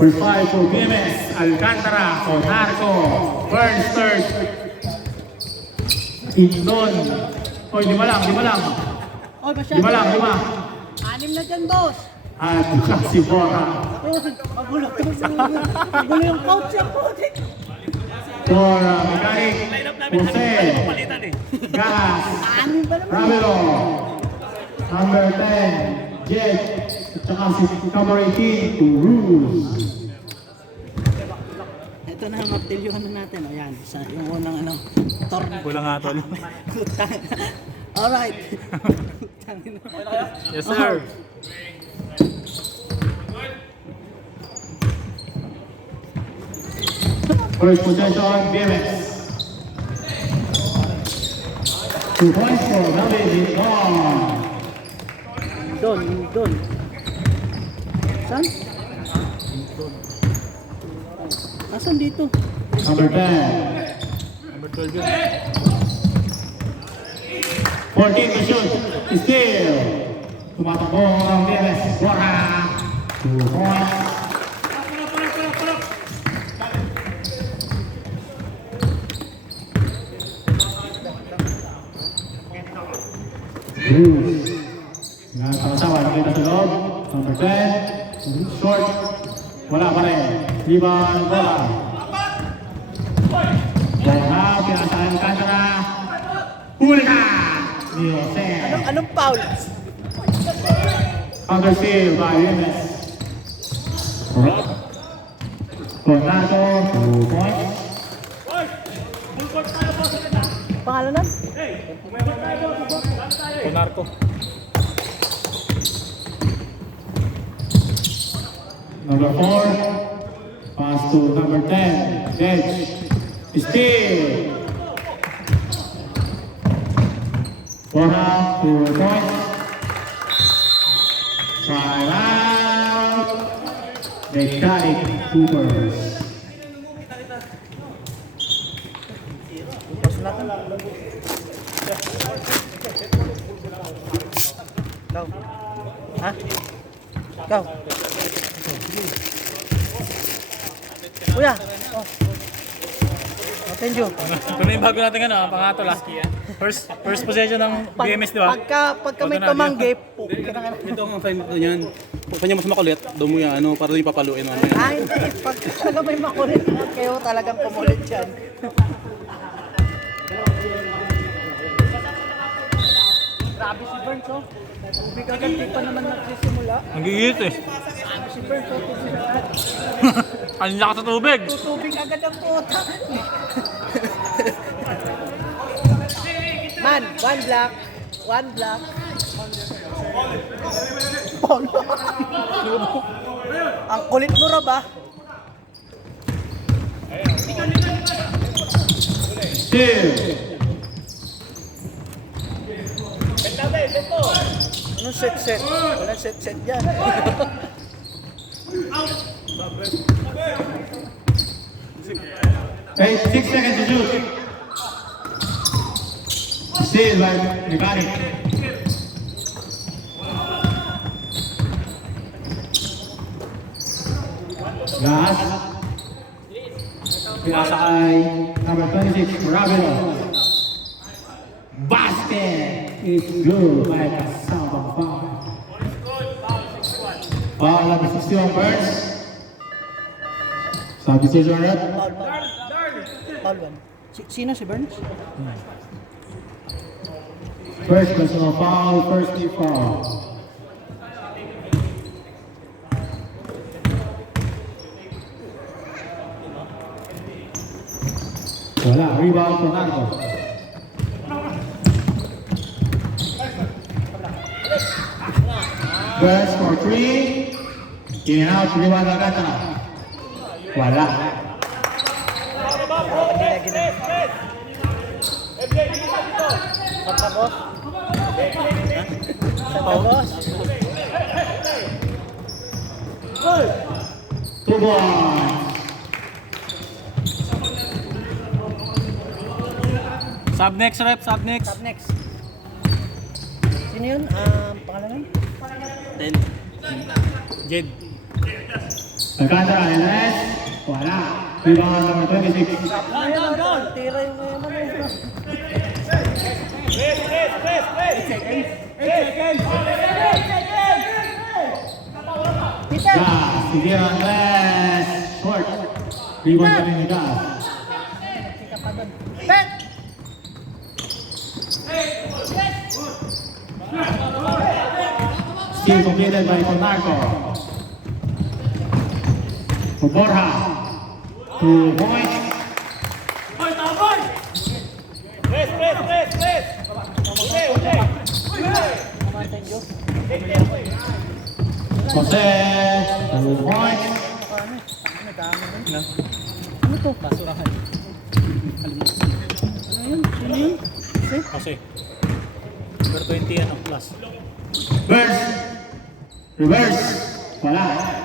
For 5 for BMS, Alcantara, Onarco, Burns third. Indon. Oy, lima lang. Oy, Lima. Anim na dyan, boss. At si Bora. Magulo yung coach niya, puti. For Mechanic, Jose, Gas, Anim ba naman? Ramiro, number 10, Jet, at saka si number 18, Turus. Ito na ang martilyo natin. Ayan, yung unang torn. Kulang nga tol. Alright. Yes sir. First possession, BMS. 2 points for David Lincoln. Doon. Saan? Asan dito? Number 10. Number 12 yun. 14 to shoot. Still. Tumatakbo ang BMS. Bora. 2 points. Bruce. Nakakasawa. Nakita sa loob. Number 10. Short. Wala pa rin. Rebound. Bola. Bola. Pinasahan Alcantara. Huli ka! Ni Jose. Anong foul? Under steal by BMS. Onarco. 2 points. Pangalan nun? Onarco. Number 4, pass to number 10, Edge, steal. Bora, 2 points. Time out. Mechanic Coopers. Ikaw. Ha? Ikaw. Kuya. Oh. Thank you. Ito na yung bago natin pangatol ah. First possession ng BMS, di ba? Pagka may tumanggi, Ito ang sign nito niyan. Kung niya mas makulit, doon mo yan, para di papaluin. hindi. Pag talaga may makulit na kayo, talagang kumulit yan. Grabe si Burns, oh. Tubig agad, di pa naman nagsisimula. Ang gigit eh. Grabe si Burns, oh. Tubig agad. Ang lakas sa tubig. Tubig agad ang puta. Man, one block. Polo. Ang kulit mo, Rob, ah. Steal. Anong set? Walang set dyan. 6 seconds to shoot. Steal by Mechanic. Last. Pinasa kay number 26, Ravelo. Basket is good by Kasama Foul. Foul number 61, Burns. Substitution rep. Foul one. Sino si Burns? First personal foul, first team foul. Wala, rebound for Narco. Burns for 3. In and out, rebound Alcantara. Wala. Tapos? Tapos? 2 points. Sub next rep, sub next. Up next. Sino yun? Pangalan nun? Jed. Alcantara, Andres. Wala. Rebound number 26. Tira yung Gas, hindi Andres. Short. Rebound pa rin ni Gas. Still completed by Conarco. For Borja. 2 points. Jose. 2 points. Ano to? Basurahan. Ano yun? Sino yun? Kasi. Number 20 ano, plus. Reverse. Reverse. Wala.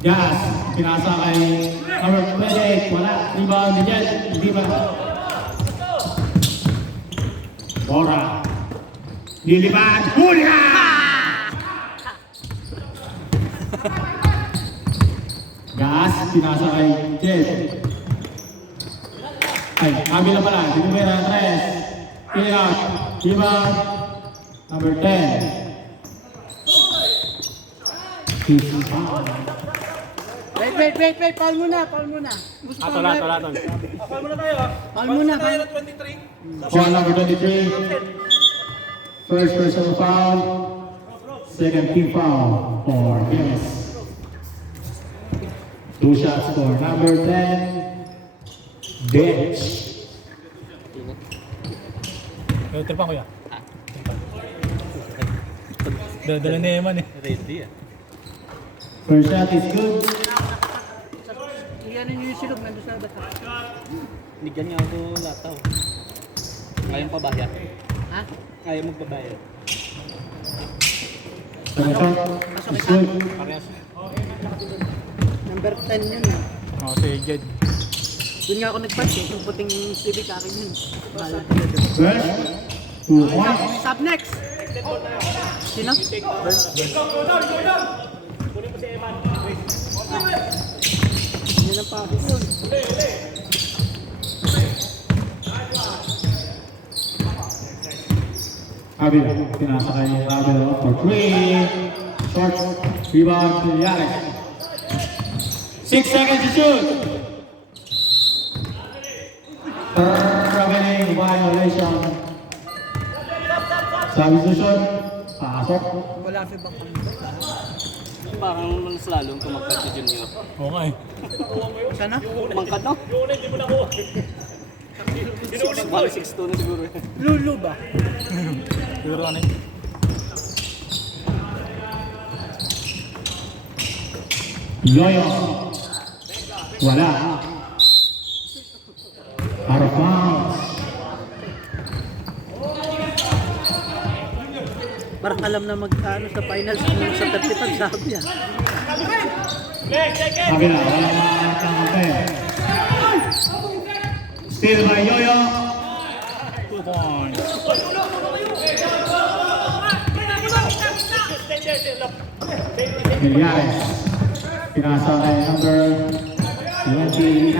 Gas. Pinasa kay number 28. Wala. Rebound din yan. Hindi ba? Bora. Lilipad. Huli ka! Gas. Pinasa kay Jed. Ay, kabila pala. Dinumera 3. In out. Rebound. Number 10. Wait. Paul muna. Gusto ko Tol. Paul muna. Foul number 23. First personal foul. Second team foul for Giles. 2 shots for number 10. Bench. Tripan ko yan. Dala na Eman eh. First shot is good. Iyan yung silog nandun sa bata. Bigyan niya ako lataw. Ngayon pa ba yan? Ha? Ayaw magbabayad. Second shot is good. Parehas. Number 10 yun. Oo, si Jed. Doon nga ako nag-punch eh. Yung puting civic akin yun. Bahala. First. 2 points. Sub next. Sino? Yan ang pakis yun. Avila. Pinasa kay Avila for 3. Short. Rebound to Yares. 6 seconds to shoot. Traveling violation. Substitution. Pasok. Wala fi bang Parang nung slalom kumagkat si Junior. Oo nga eh. Sana? Mangkat no? Bali 6'2 na siguro. Lulu ba? Siguro ano eh. Yoyo. Wala. Out of bounds. Parang alam na mag-ano sa finals kung sa 35 sabi ah. Avila. Wala na kampe. Still by Yoyo. 2 points. Miliares. Pinasa kay number 29.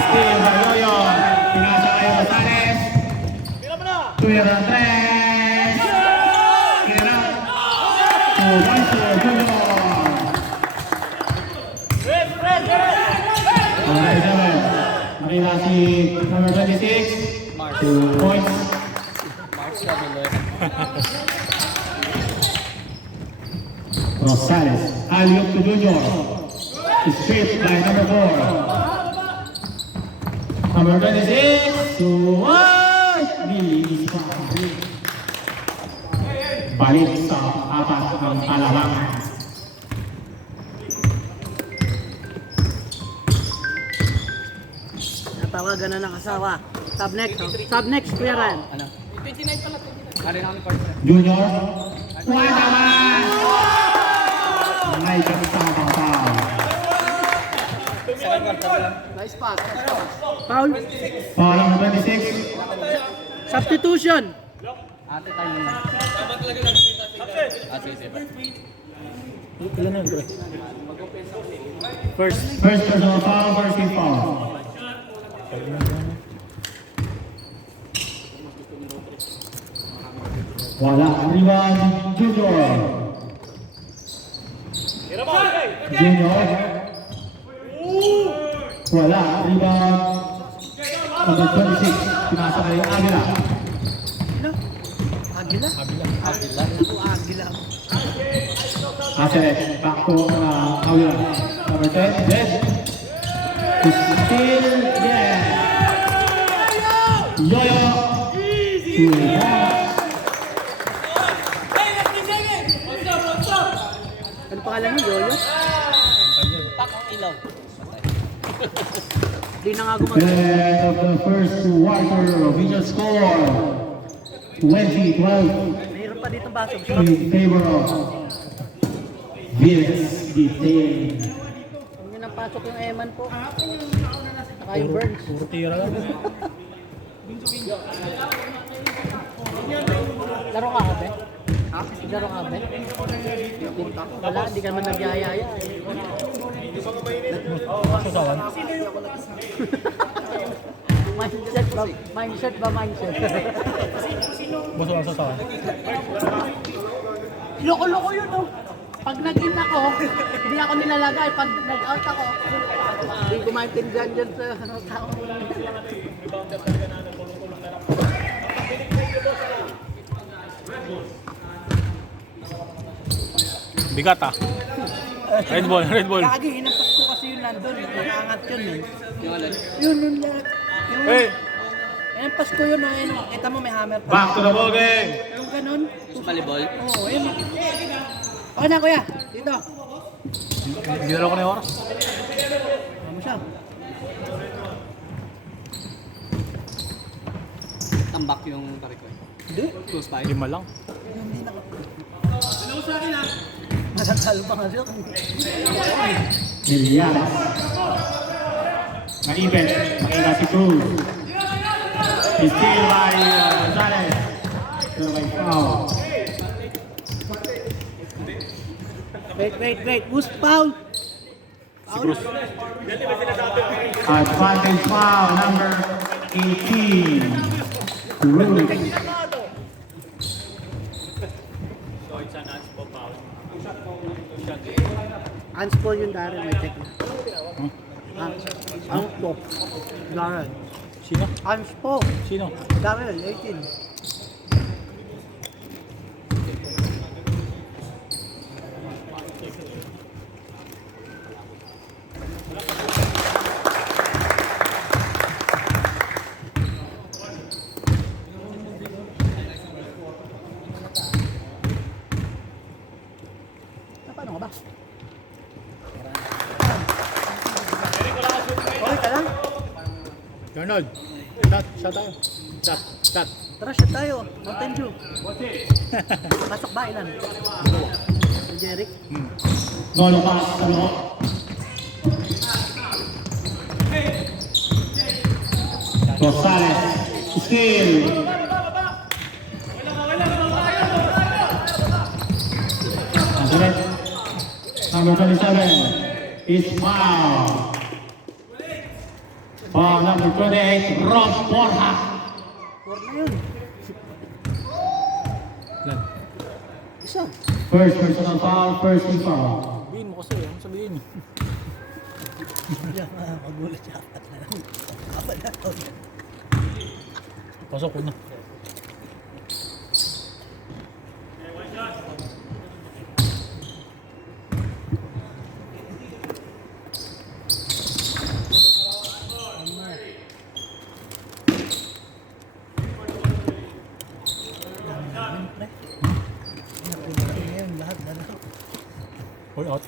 Still by Yoyo. Pinasa kay Rosales. Tuwira 3. Kira. 2 points to Junior. 197. Nakita si number 26. 2 points. Rosales. Alley-oop to Junior. Stripped by number 4. Number 26. To 1. Nilinis pa. Balik sa apat ang kalamangan. Natawagan na ng asawa. Sub next. Sub next, Kuya Ran. Ano? 29 pala. Kali na ako ni partner. Junior. Wala naman! May kasama pang foul. Nice pass. Foul. Foul number 26. Substitution. Ate tayo na. Ilan na yun? First. First personal foul, first team foul. Wala. Rebound, Junior. Junior. Wala. Rebound. Number 26. Pinasa kay Agila. Agila? Agila. Ako, Agila. Aset. Back to Agila. Number 10. Dead. Still dead. Yoyo. Ano pangalan mo, Yoyo? Ilaw. Di na nga gumagawa. End of the first quarter. Official score. 20-12 Mayroon pa ditong baso. in favor of Villas Detail. Huwag nyo nang pasok yung Eman po. Saka yung Burns. Puro tira lang. Laro ka kape? Ha? Laro ka kape? Wala, hindi ka naman nagyayaya. Sasawan. Mindset ba? Mindset ba? Mindset? Boso ang sasawan. Loko-loko yun, oh. Pag nag-in ako, hindi ako nilalagay. Pag nag-out ako, hindi ko maintindihan dyan sa tao. Bigat ah. Red ball, red ball. Lagi, hinampas ko kasi yun nandun. Nakaangat yun eh. Yun lahat. Hey! Hinampas ko yun, oh. Yun, kita mo may hammer pa. Back to the ball game. Yung ganun. Volleyball. Oo, yun. Okay na, kuya. Dito. Ginalaw ko na yung oras. Ano siya? Tambak yung tarik ko. Hindi. Close by. 5 lang. Hindi na. Natatalo pa nga siya. Villas. Naipit. Makita si Cruz. Steal by Gonzalez. Pero may foul. Wait. Who's foul? Si Cruz. Advantage foul number 18. Cruz. Anspo yung Darren, may check na. Anspo. Darren. Sino? Anspo. Sino? Darren, 18. Paano ka ba? Okay ka lang? Arnold. Shot tayo. Shot. Tara, shot tayo. Mountain Dew. Pasok ba? Ilan? Si Jeric? Nolo pass sa loob. Gonzalez. Steal. Gonzalez. Number 27 is foul. Foul number 28, Rob Borja. 4 na yun. Lan. Isa. First personal foul, first team foul. Sabihin mo kasi. Ano sabihin? Diyan, magulat siya. Apat na lang. Apat na to. Pasok ko na. Ngayon, lahat na lang. Hoy, out.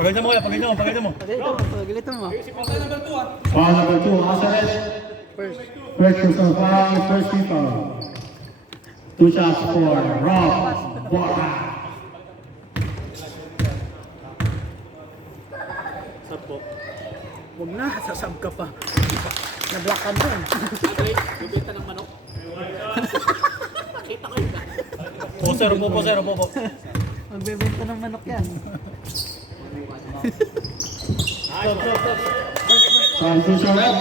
Okay, Pagalitan mo kaya, pagalitan mo, pagalitan mo. Pagalitan mo. Foul number 2, Azaret. First. First personal foul, first free foul. 2 shots for Rob Borja. Sab po. Huwag na, sasab ka pa. Na-block ka doon. Bibenta ng manok. Kita ko yun. Poser po, poser po po. Magbebenta ng manok yan. Transition rep.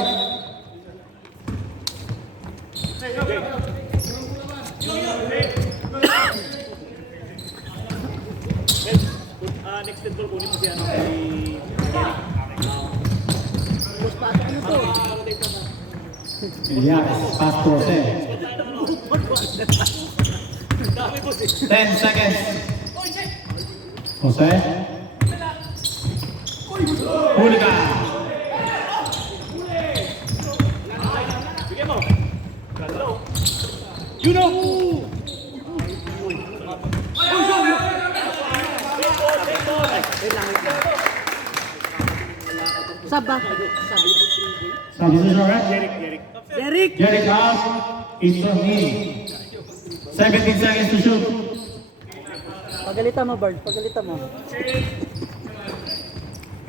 Next ball kunin mo si ano kay Boss, paano ano to? Elias, pass to Jose. 10 seconds. Jose. Huli ka. You know! Wait lang. Sab ba? Sab. Transition rep. Derek! Get it out. It's on me. 17 seconds to shoot. Pagalitan mo, Bard. Pagalitan mo.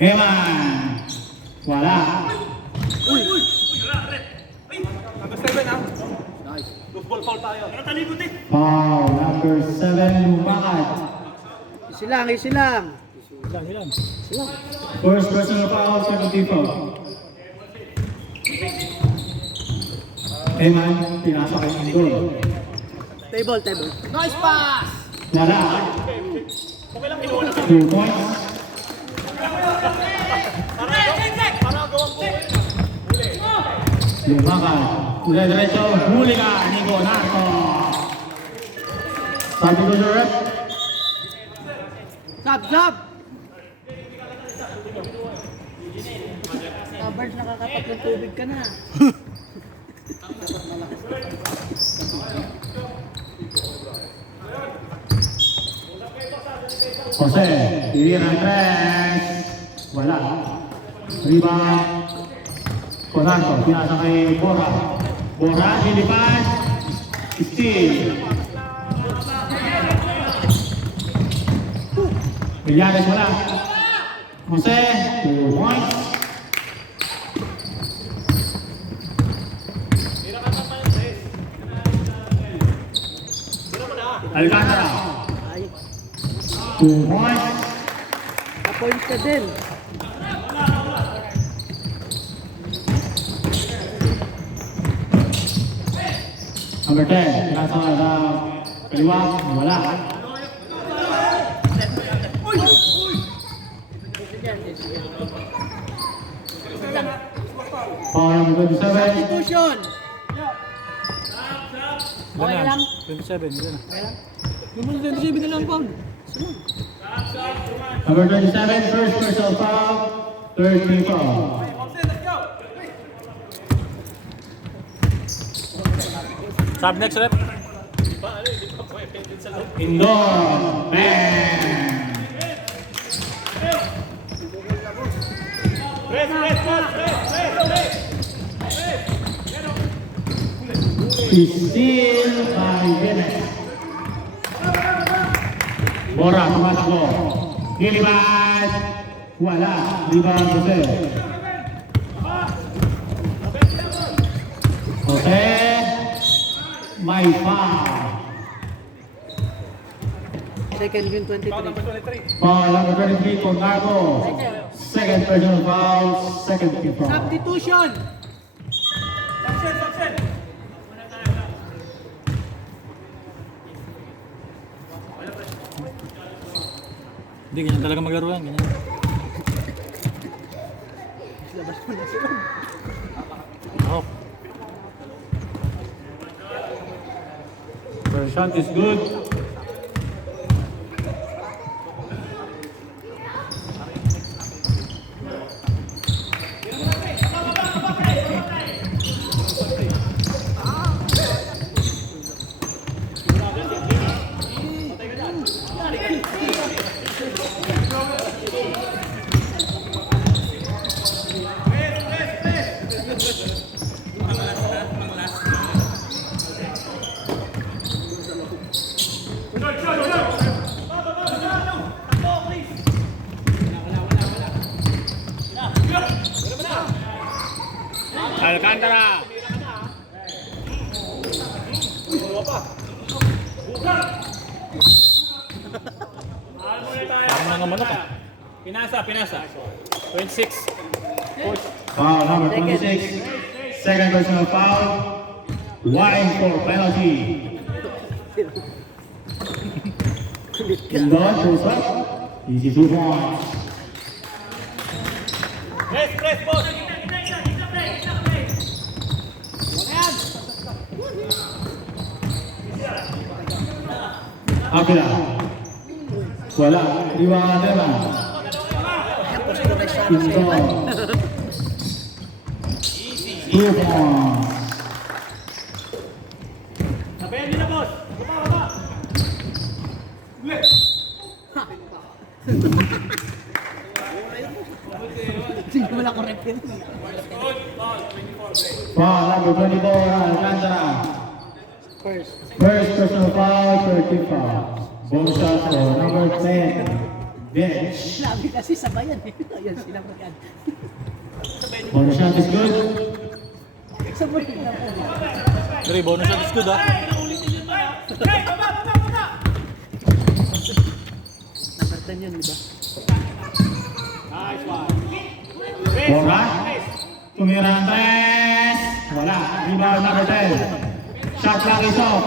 Eman. Wala. Foul number 7, Lumakad. Isilang, isilang. First personal foul, second team foul. Eman, pinasok ang goal. Table, table. Nice pass! Wala. 2 points. Lumakad. Dire-diretso, huli ka, Nico Narco. Sabi ko sa rep. Sab, sab! Bard, nakakatatlong tubig ka na. Jose, tira ang tres. Wala. Rebound. Conarco, pinasa kay Bora. Bora, nilipad. Steal. Villares, wala. Jose, 2 points. Alcantara, Ay, 2 points. na-point ka din. Number 10, pinasa sa kaliwa, wala. Foul number 27. Substitution! Okay na lang. 27, yun na. Yung mga 27 na lang, Paul. Number 27, first personal foul, third team foul. Sub next rep. Indoor, bang! Steal by Jimenez. Bora, tumatakbo. Nilibad. Wala. Rebound Jose. Jose. May foul. Second win 23. Foul number 23, Conarco. Second personal foul, second team foul. Substitution! Hindi, ganyan talaga maglaro yan. Ganyan. Labas mo na sila. Oh. First shot is good. Alcantara! Parang mga manok ah. Pinasa. 26. Foul number 26. Second personal foul. Wine for penalty. Indon goes up. Easy 2 points. Press, boss! Avila. Wala. Iwan naman. Indon. 2 points. Sabayan nyo na, boss! Baba! Hindi mo lang ko refer. Foul number 24. Alcantara. First. First personal foul, 30 fouls. Bonus shot for number 10. Bench. Labi kasi sabayan eh. Ayan sila mo yan. Bonus shot is good. Sabayan lang po. Dari, bonus shot is good ah. Number 10 yun, di ba? Bola. Tumira ang tres. Wala. Rebound number 10. Shot clock is off.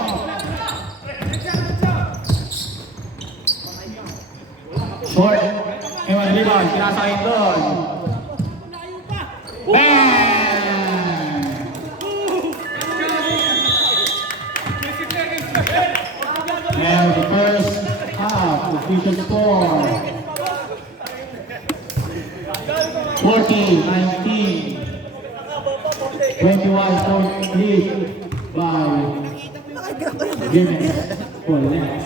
Short. Ewan rebound. Pinasakain doon. Bang! And the first half, the official score. 40-19. 21-point lead by Jimenez for the Nets.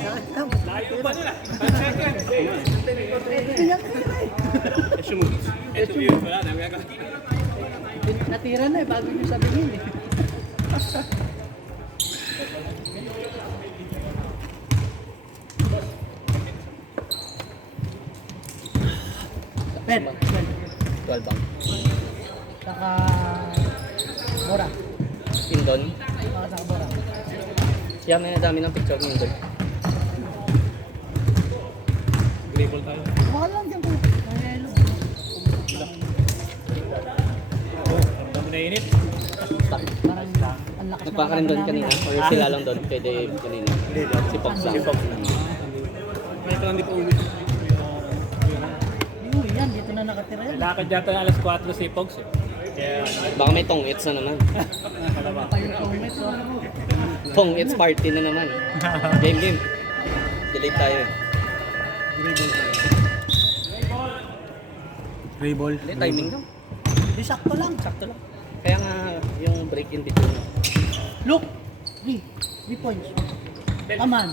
Natira na eh, bago nyo sabihin eh. Pet. 12 bang? Saka... Bora. Indon. Saka Bora. Siya may nadami ng picture ng Indon. Dribble tayo. Baka lang dyan po. Hello. Ang dami na init. Parang ang lakas Nagpakarin doon kanina. Or sila lang doon. Pwede kanina. Si Fox lang. May ito lang di pa uwi. Yun, yan. Dito na nakatira yan. Lakad yata alas 4 si Pogs eh. Kaya, Baka may tong-its na naman. Tayo teammates, oh. Tong-its party na naman. Game. Delete tayo. dribble. Hindi, timing lang. Di sakto lang. Kaya nga yung break in between. Look! 3 points. Aman.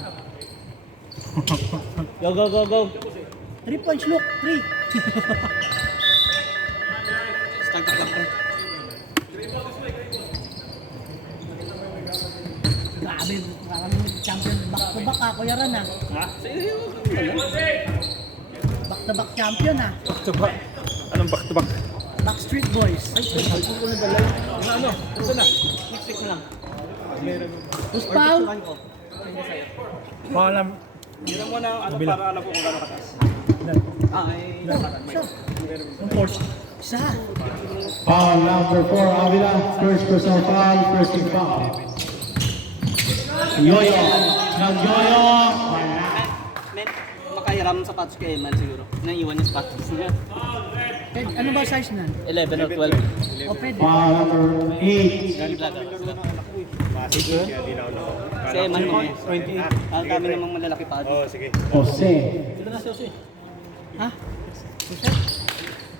Go. 3 points, look! 3. Start up lang. Grabe, parang champion. Back to back Kuya Ran ah. Ha? Back to back champion ah. Back to back. Anong back to back? Backstreet Boys. Ay, Ano? Ito na. Stick mo lang. who's foul? Foul lang. Hindi mo na ano para alam ko kung gano'ng kataas. Ang force. Isa. Foul number 4, Avila. First personal foul, first team foul. Yoyo. Nag-yoyo. Men, makahiram sa patch kay Eman siguro. Naiwan yung patch niya. Ano ba size nan? 11 or 12. O pwede. Foul number 8. Si Eman mo eh. 28. Ang dami namang malalaki pa. Jose. Ha? Isa?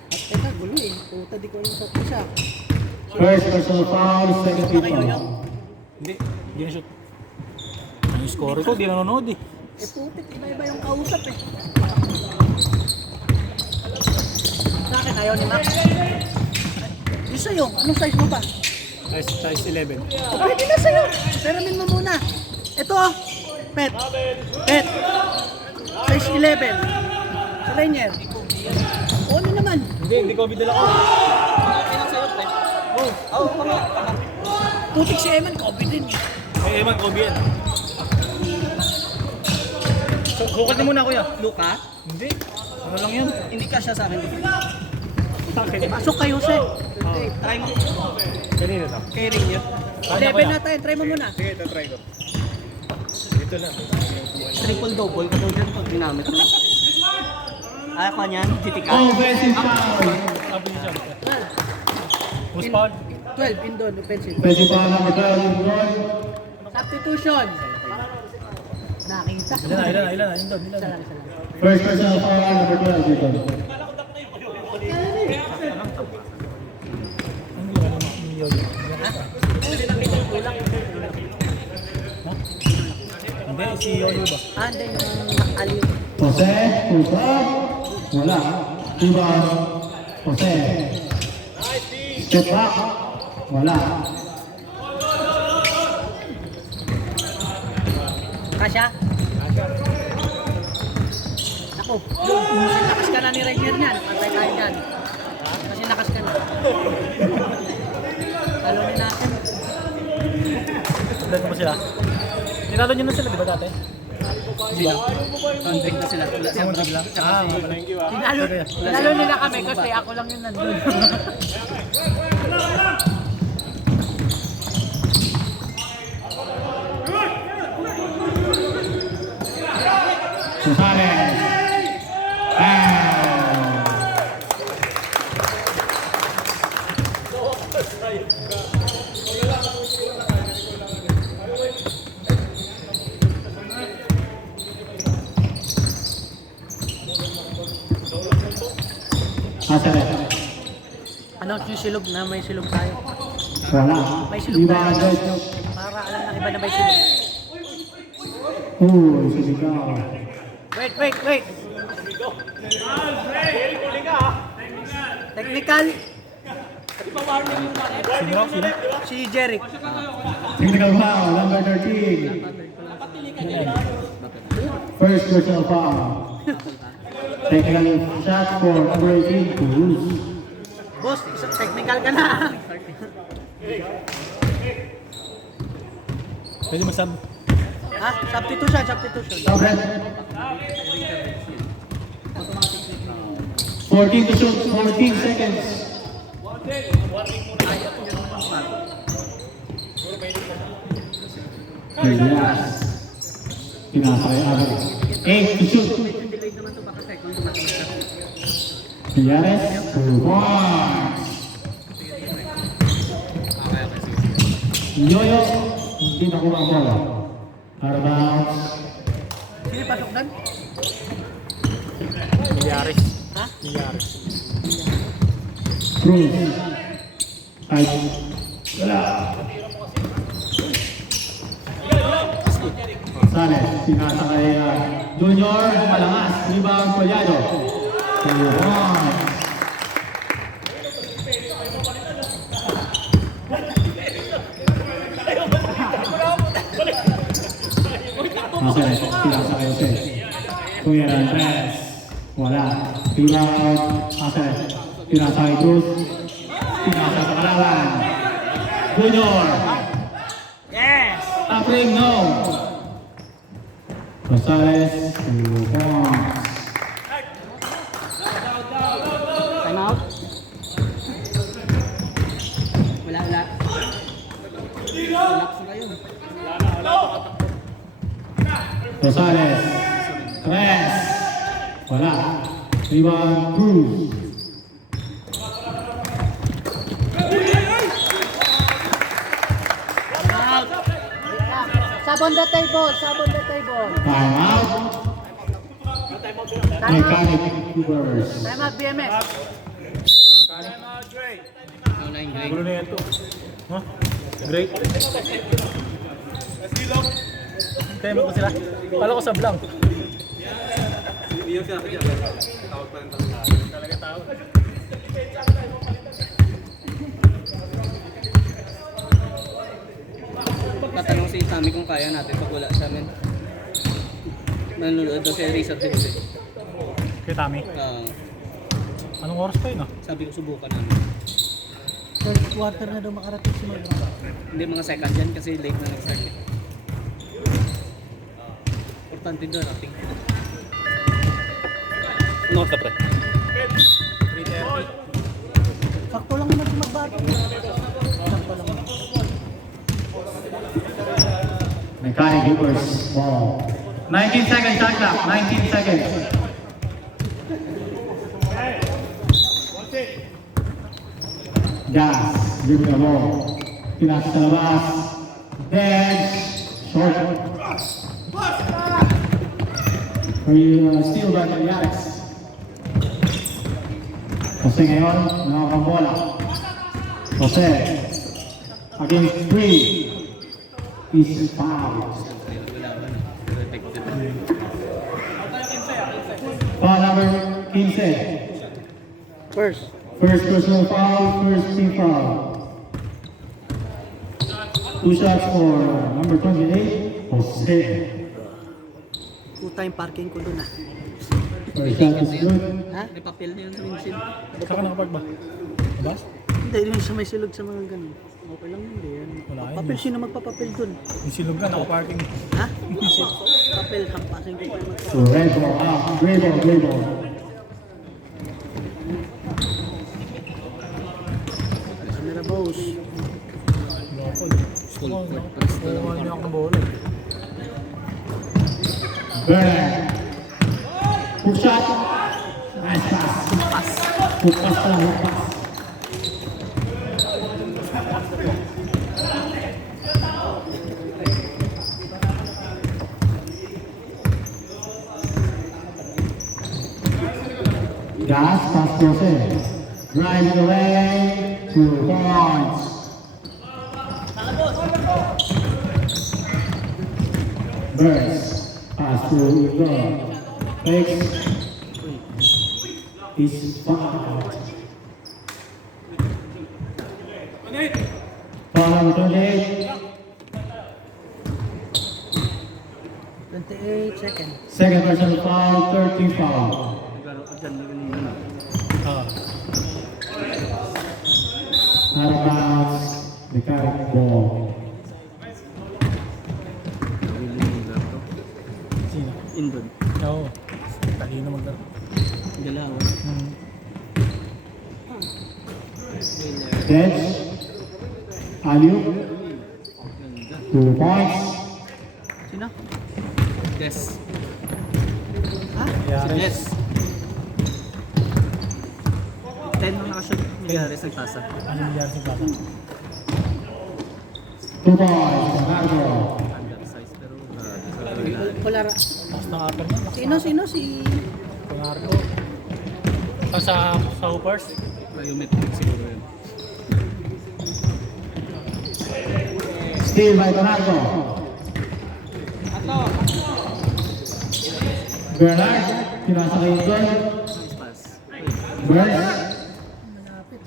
At teka, gulo eh. Puta, di ko alam sa isa. First personal foul, second team foul. Hindi na shoot. Ang score ko, di nanonood eh. Eh putik, iba-iba yung kausap eh. Sa akin, ayaw ni Max. Yung sa'yo, anong size mo ba? Size 11. O, pwede na sa'yo. Peramin mo muna. Ito oh. Pet. Size 11. Sa Rainier. O, ano naman? Hindi ko bidala ko. Okay lang sa'yo, pre. Oh, kami. Putik si Eman, COVID din. May Eman Kobe yan. Sukat niyo muna kuya. Luka? Hindi. Ano lang yan? Hindi ka siya sa akin. Pasok kay Jose. Try mo. Kanina to. Kay ring yun. Level na tayo, try mo muna. Sige, ito try ko. Dito lang. Triple double ka daw dyan pag ginamit mo. Ay, ako niyan. Titika. Offensive foul. Sabi niya siya. Who's foul? 12, Indon, offensive. Offensive foul number 12, Indon. Substitution. Nakita. Ilan na. Isa lang. First personal foul number 12, Indon. Hindi, si Yoyo ba? Hindi yung aliw. Jose, puso. Wala. Rebound. Jose. Step back. Wala. Kasya? Ako, nakas ka na ni Rainier niyan. Pantay tayo niyan. Kasi nakas ka na. Talunin natin. Dito ba sila? Tinalo nyo na sila, di ba dati? Sila. Contract na sila. Wala siya break lang. Tinalo nila kami kasi ako lang yung nandun. Gonzalez. And Gonzalez. Announce yung silog na may silog tayo. Wala. May silog Rebound. tayo. Para alam ng iba na may silog. Sisigaw. Wait. Technical. Si Jeric. Technical foul number 13. First personal foul. Technical shot for number 18 to lose. Boss, isang technical ka na. Pwede masab. Ha? Substitution. Sobret. 14 to shoot, 14 seconds. Yes. Pinasakay agad. 8 to shoot. Yes. 1. Yoyo. Hindi nakuha ang bola. Arbounds. Sino pasok doon? Yaris. Ha? Yaris. Cruz. Ay. Wala. Gonzalez. Pinasa kay Junior. Malangas. Rebound Collado. 1. Gonzalez. Pinasa kay Jose. Kuya Andres. Wala. Rebound. Gonzalez. Pinasa kay Cruz. Pinasa sa kalaban. Junior. Yes! Tapring no. Gonzalez. 2 points. Time out. Wala. Relax na kayo. Gonzalez. Tres. Wala. Rebound. Cruz. Sabon the table. Time out. Mechanic Brewers. Time out, BMS. Gulo na yan to. Ha? Great. Kaya mo ko sila. Kala ko sablang. Tatanong si Tommy kung kaya natin pag wala sa amin. Nanonood daw si Rizal din eh. Kay Tommy. Anong oras pa yun ah? Sabi ko subukan namin. Third quarter na daw makarating si Magdala. Hindi mga second yan kasi late na nag-start. Importante doon, rating. Ano ka pre? 3:30. Sakto lang naman si Magbato. Sakto lang. Mechanic Hoopers ball. 19 seconds, shot clock. 19 seconds. Gas, giving the ball. Pinasa sa labas. Bench, short. Steal by the Yaris. Jose ngayon, nakakambola. Jose, against 3. Is foul. Foul number 15. First. First personal foul, first team foul. 2 shots for number 28, Jose. Two-time parking ko doon ah. First shot is good. Ha? May papel na yun sa windshield. Saan ka nakapag ba? Bas? Hindi, yun sa may silog sa mga ganun. Okay lang hindi yan. Wala yun. Papel, sino magpapapel doon? Yung silog na, naka-parking. Ha? Papel, hampasin ko pa yung magpapapel. So red ball out, gray ball, gray ball. Camera boss. Kuha niya ako ng bola. Bernard. Hook shot. Nice pass. Hook pass pala, hook pass. Gas, pass Jose. Driving away, 2 points. Burns, pass to Igor. Fakes. Is fouled. Foul number 28. 28 seconds. Second personal foul, 13 foul. Naglaro ka dyan, ganun. Ah. Out of bounds, mechanic ball. Sino? Indon. Oo. Talino maglaro. Galaw. Bench. Aliu. 2 points. Sino? Des. Ha? Yaris. Des. 10 nung nakashot. Yaris nagtasa. Ano yung Yaris yung bata? 2 points, Bernardo. Undersize pero grabe. Wala ra. Taas ng upper niya. Sino? Si... Pangarap ko. Sa Hoopers. Biometric siguro yun. Steal by Bernardo. Bernard, pinasa kay Igor. Nice pass. Burns.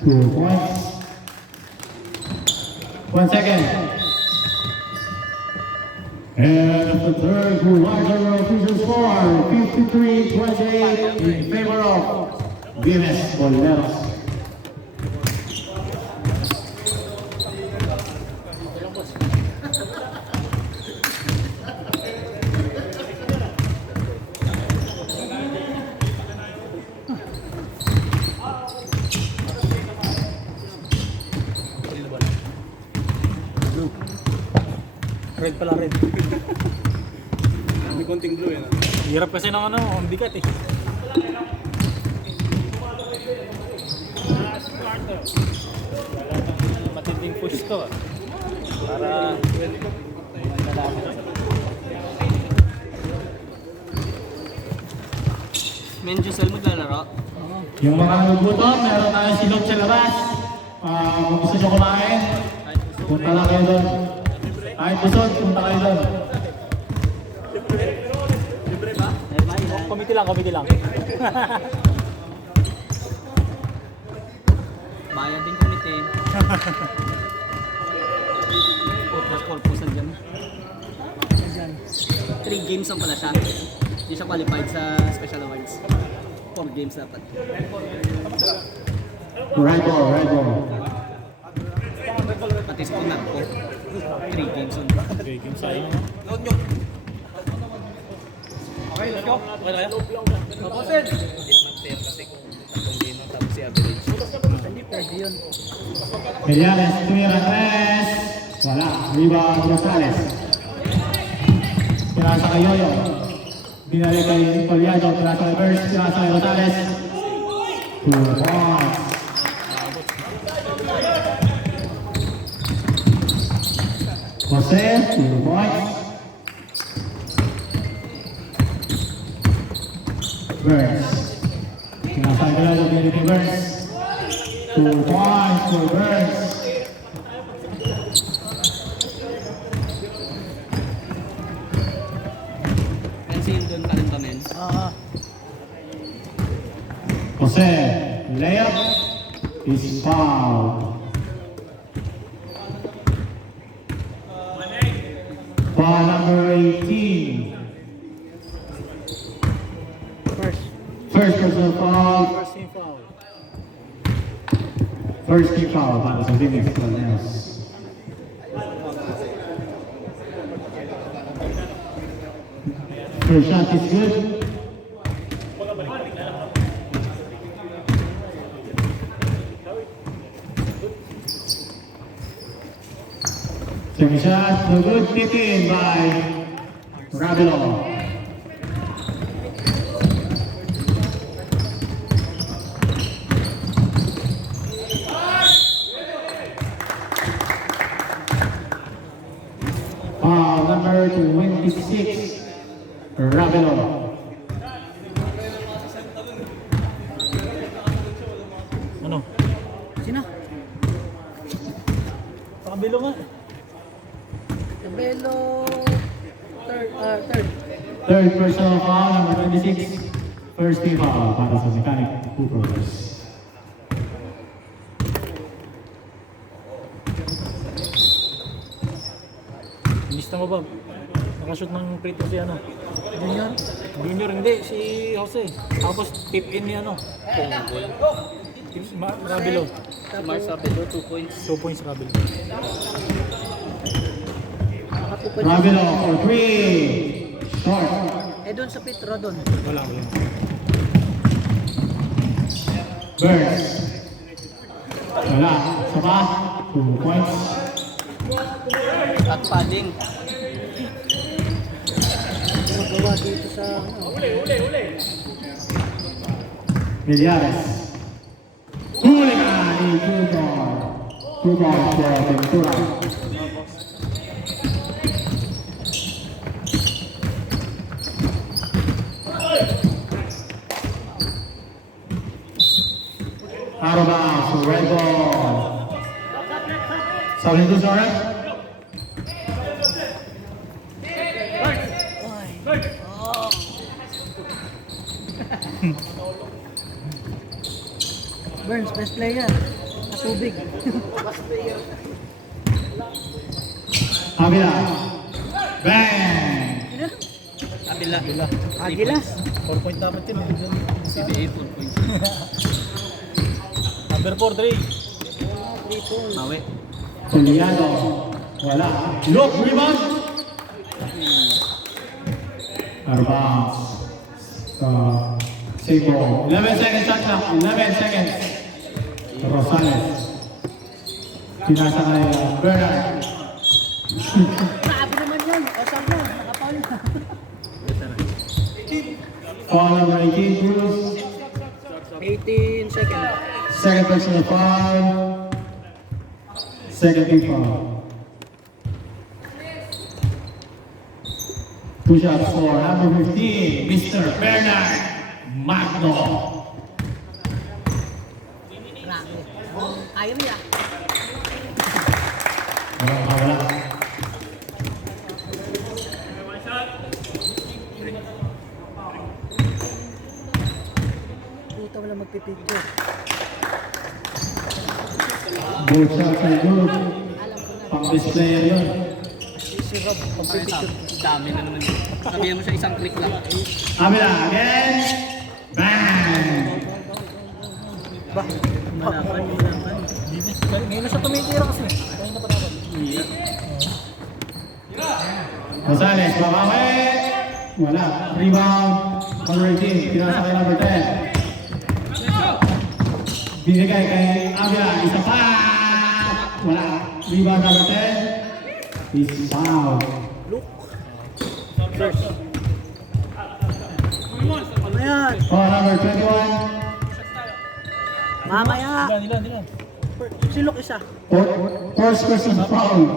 2 points. 1 second. And the third quarter official score, 53-28 in favor of Vives Boleros. Red pala, red. May konting blue yan. Hirap kasi ng ano, ang bigat eh. Matinding push to ah. Para Menjusel maglalaro. Yung mga nagbuton, meron tayong silog sa labas. Kung gusto nyo kumain, punta lang kayo doon. Kahit gusto, punta kayo doon. committee lang, committee lang. Bayad din komite. Putras corpus dyan. 3 games ang pala siya. Hindi siya qualified sa special awards. 4 games dapat. Right ball, right ball. games ko nag ko. 3 games on. Okay, game sayang. Okay, let's go. Okay na kayo? Fair kasi kung 3 game tapos si average. Hindi pwede yun. Melianes, tumira 3. Wala. Rebound Rosales. Pinasa kay Yoyo. Binalik kay Poliado. Pinasa kay Burst. Pinasa kay Rosales. 2 points. Jose, 2 points. Burns. Pinasa kay Poliado. Binalik kay Burns. 2 points for Burns. Kasi yun doon pa rin kami. Jose, layup is foul. Foul number 18. First personal foul. First team foul para sa Phoenix Cardinals. First shot is good. Second shot, no good. Hit in by Ravelo. Number 26, Ravelo. Ano? Sino? Pakabilo nga. Cabello. Third. Third personal foul, number 26. First team foul para sa Mechanic Hoopers. Lista mo ba? Nakashoot ng free throw si ano? Junior? Junior hindi, si Jose. Tapos tip in ni ano? Rabelo. Si Mars Abelo, 2 points. 2 points Rabelo. Ravelo for 3. Short. Doon sa Petro doon. Wala ko yun. Burns. Wala. Saka. 2 points. At padding. Magawa dito sa Meliares. Huli ka ni Tudor. Tudor for Ventura. Out of bounds, red ball. Sabi nito, sorry? Burns, best player. Tubig. Avila. Bang! Abila. Agila. 4 point dapat yun. CBA, 4 points. Number 4, 3. Mawi. Poliado. Wala. Look, rebound. Out of bounds. Save ball. 11 seconds shot clock. 11 seconds. Rosales. Pinasa kay Bernard. Grabe naman yan. O sabi na, nakapaul na. Foul number 18, Cruz. 18 seconds. Second personal foul. Second team foul. 2 shots for number 15, Mr. Bernard Magno. Grabe. Ayaw niya. Walang kawala. Puta wala magpipicture. Both shots are good. Pang-displayer yun. Si Rob, magpipicture. Dami na naman. Sabihan mo siya isang click lang. Avila again. Bang! Malapan. Ngayon na siya tumitira kasi. Ngayon na pa dapat. Rosales, babawi. Wala. Rebound. Converting. Pinasa kay number 10. Binigay kay Avia. Isa pa. Wala. Rebound number 10. Is foul. Ano yan? Oh, number 21. Mamaya. Ilan. Si Luke isa. First person foul.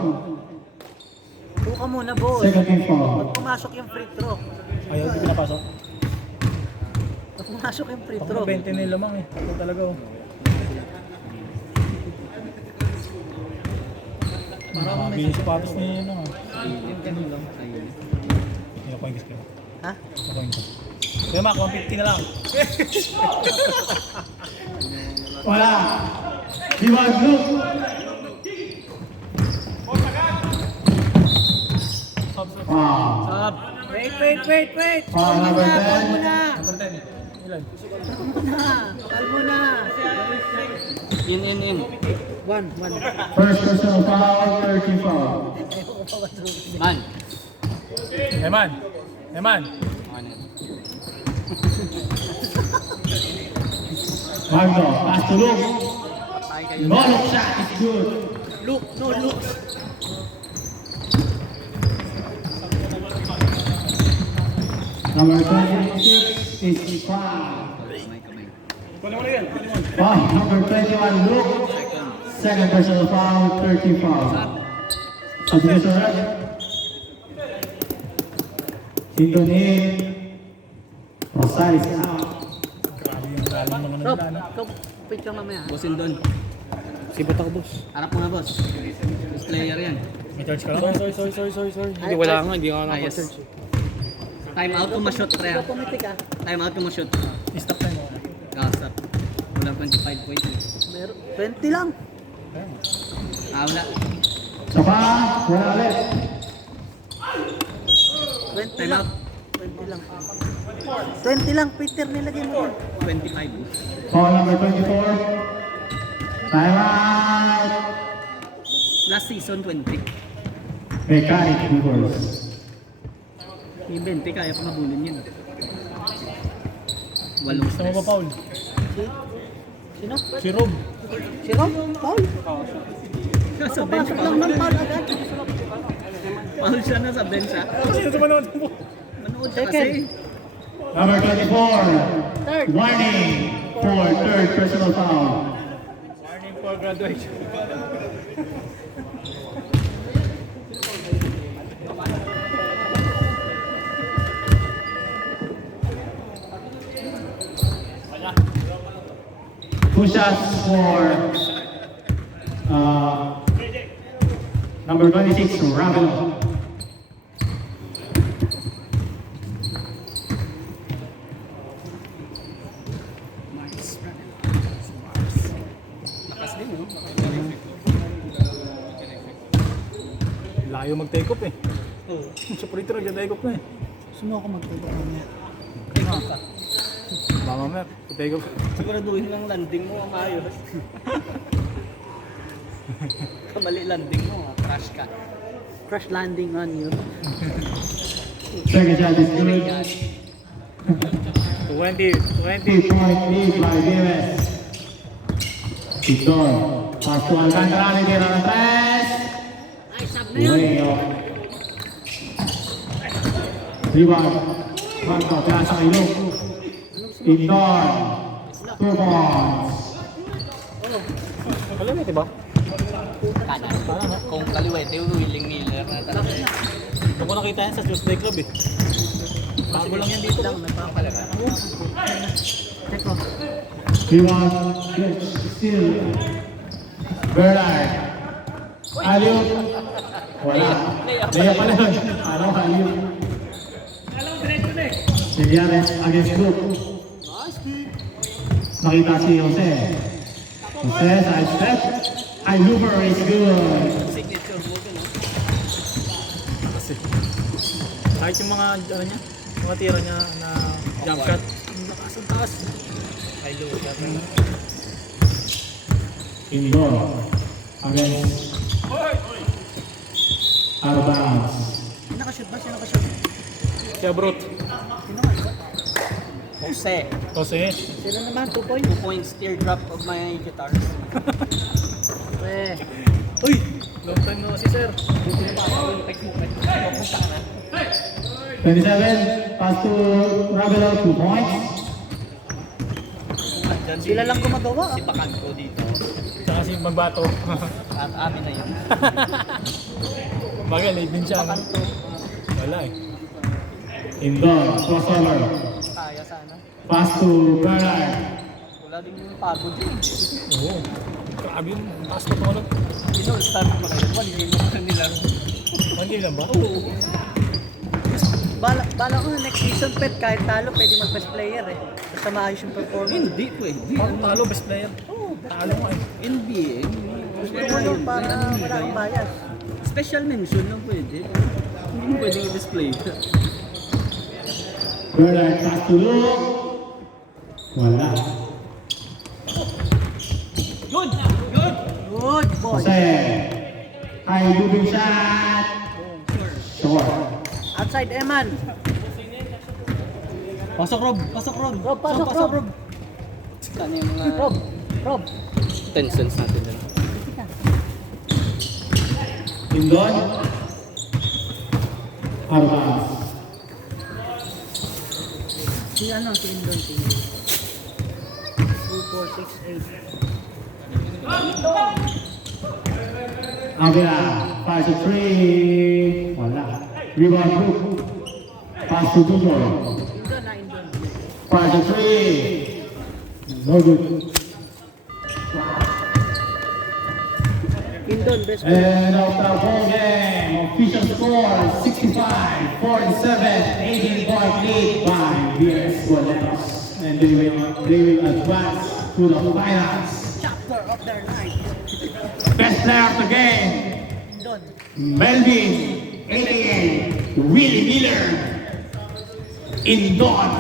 Buka muna, boss. Second team foul. Pag pumasok yung free throw. Ayaw, di pinapasok. Pag pumasok yung free Ako throw. 20 na yung lamang eh. Ako talaga oh. Mabili yung sapatos ni ano. Hindi ako ingis kayo. Ha? Ako ingis. Kaya Mac, 150 na lang. Wala. Rebound Luke. Wow. Sab. Wait. Foul number 10. Number 10. Ilan? Kalmo na. In. One. First personal foul, 30 foul. Man. Eman. Magno, pass to Luke. No look shot is good. Luke, no Luke. Number 26 is foul. Foul number 21, Luke. Second personal foul, 30 foul. Submission rep. Single in. Rosales out. Grabe yung lalim naman ng Rob, daan. ikaw, wait lang mamaya. Bossin doon. Sibot ako boss. Harap mo nga, boss. Boss player yan. May charge ka lang? Sorry. Hindi, wala nga. Hindi ako nakasearch. Time out kung ma-shoot, pre. Ikaw pumitik ah. Time out kung ma-shoot. Stop time mo. Gasap. Walang 25 points. Meron, 20 lang. Wala. Sapa, wala ulit. 20 Time lang. out. 20 lang. 20 lang, Peter, nilagay mo yun. 25. Foul number 24. Time out. Last season, 20. Mechanic reverse. Yung 20, kaya pa mabulin yun. Walong Gusto mo ba stress. Paul? Sino? Si Rob. Si Rob? Paul? Sa bench Pasok pa. lang ng Paul agad. Paul siya na sa bench, ha? Sino sa manood mo? Manood siya Second. kasi. Number 24. Third. Warning for third personal foul. Warning for graduation. Two shots for number 26, Ravelo. Layo mag-take off eh. Sa prito nag-take off na eh. Sumo ako magtulog mamaya. Mama Mer, take off. Siguraduhin lang landing mo ang ayos. Kamali landing mo, crash ka. Crash landing on you. Second shot is good. 20. 2-point lead by Vives. Victor. Pass to Alcantara. Tira ng tres. Ay, sub na yun. Way off. Rebound. Magno, pinasa kay Luke. Victor. 2 points. Kalimiti ba? Kanan. Kung kaliwete, Willing Miller na talaga. Ito ko nakita yan sa Tuesday Club eh. Bago lang yan dito. Lang, nagpapalaga. Check mo. Rebound. Still. Bernard. Aliu. Wala. Laya pala yun. Ano, Aliu. Sivianes against Luke. Nakita si Jose. Jose, side step. Ay, Looper is good. Signature mo dun, no? Kasi kahit yung mga ano niya, mga tira niya na jump shot, ang lakas ang taas. Ay low shot. Indoor. Against Out of bounds. Sino nakashoot ba? Sino nakashoot? Si Abrot. Sino ka? Jose. Kasi, Sino naman? 2 points? 2 points teardrop of my guitars. Eh, uy! Long time no si sir. 27, pass to Ravelo, 2 points. sila lang gumagawa. Si Bakanto dito. Tsaka si Magbato. At amin na yun. Bagay, late din siya. no? Wala eh. Indoor, crossover. Kaya sana. Pass to Bernard. Wala din yung pagod yun. Oo. Grabe yung taas na tulog. All-star pa kayo. 1 game na nila. Mandi lang ba? Bala ko next season, Pet, kahit talo, pwede mag-best player eh. Basta maayos yung performance. Hindi pwede. Parang talo, best player. Oo, Talo mo eh. NBA. Ano para wala kang bias. Special mention lang pwede. Hindi mo pwedeng i-display. Bernard, pass to Luke. Wala. Good boy. Jose. High moving shot. Short. Outside Eman. Pasok Rob! Pasok Rob! Rob, pasok, Rob. Kano yung mga Rob. 10 cents natin dun? Indoor. Out of bounds. Si Indon, si 2, 4, 6, 8. Avila, pass to 3. Wala. Rebound group. Pass to Junior. Indon na, Indon. Pass to 3. No good. Indon, best player. And of the whole game, official score 65-47, 18.8 by VS Guadalajara. And they will advance to the finals. Chapter of their life. Best player of the game, Indon. Melvin, aka Willie Miller, Indon.